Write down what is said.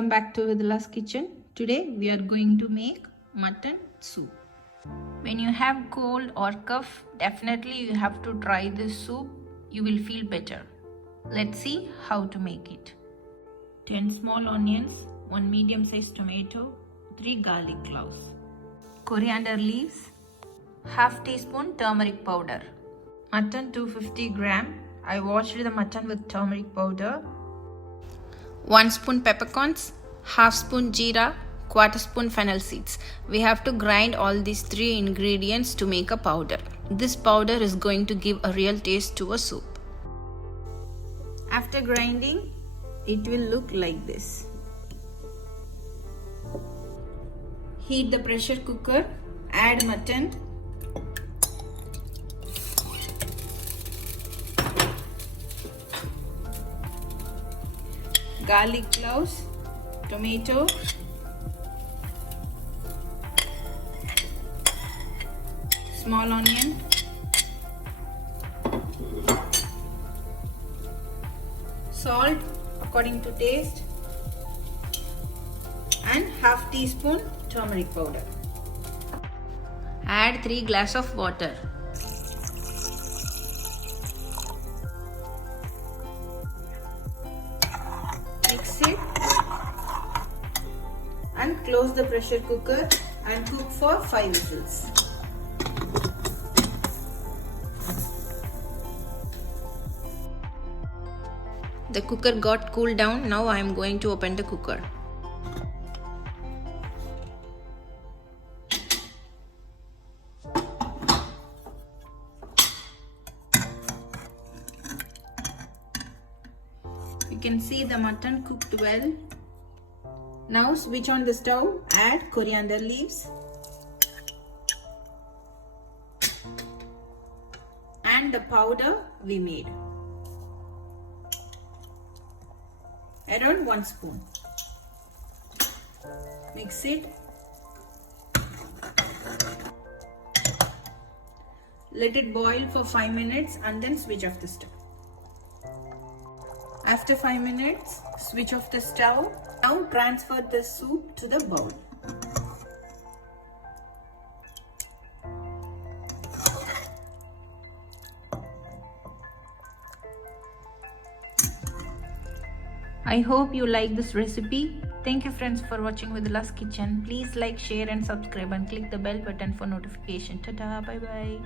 Welcome back to Vidala's kitchen. Today we are going to make mutton soup. When you have cold or cough, definitely you have to try this soup. You will feel better. Let's see how to make it. 10 small onions, 1 medium sized tomato, 3 garlic cloves, coriander leaves, half teaspoon turmeric powder. Mutton 250 gram. I washed the mutton with turmeric powder. 1 spoon peppercorns, half spoon jeera, quarter spoon fennel seeds. We have to grind all these 3 ingredients to make a powder. This powder is going to give a real taste to a soup. After grinding, it will look like this. Heat the pressure cooker, add mutton. Garlic cloves, tomato, small onion, salt according to taste, and half teaspoon turmeric powder. Add 3 glasses of water. Mix it and close the pressure cooker and cook for 5 whistles. The cooker got cooled down. Now I am going to open the cooker. You can see the mutton cooked well. Now switch on the stove, add coriander leaves and the powder we made. Around 1 spoon. Mix it. Let it boil for 5 minutes and then switch off the stove. After 5 minutes, switch off the stove. Now transfer the soup to the bowl. I hope you like this recipe. Thank you friends for watching Vidala's Kitchen. Please like, share and subscribe and click the bell button for notification. Ta-ta, bye bye.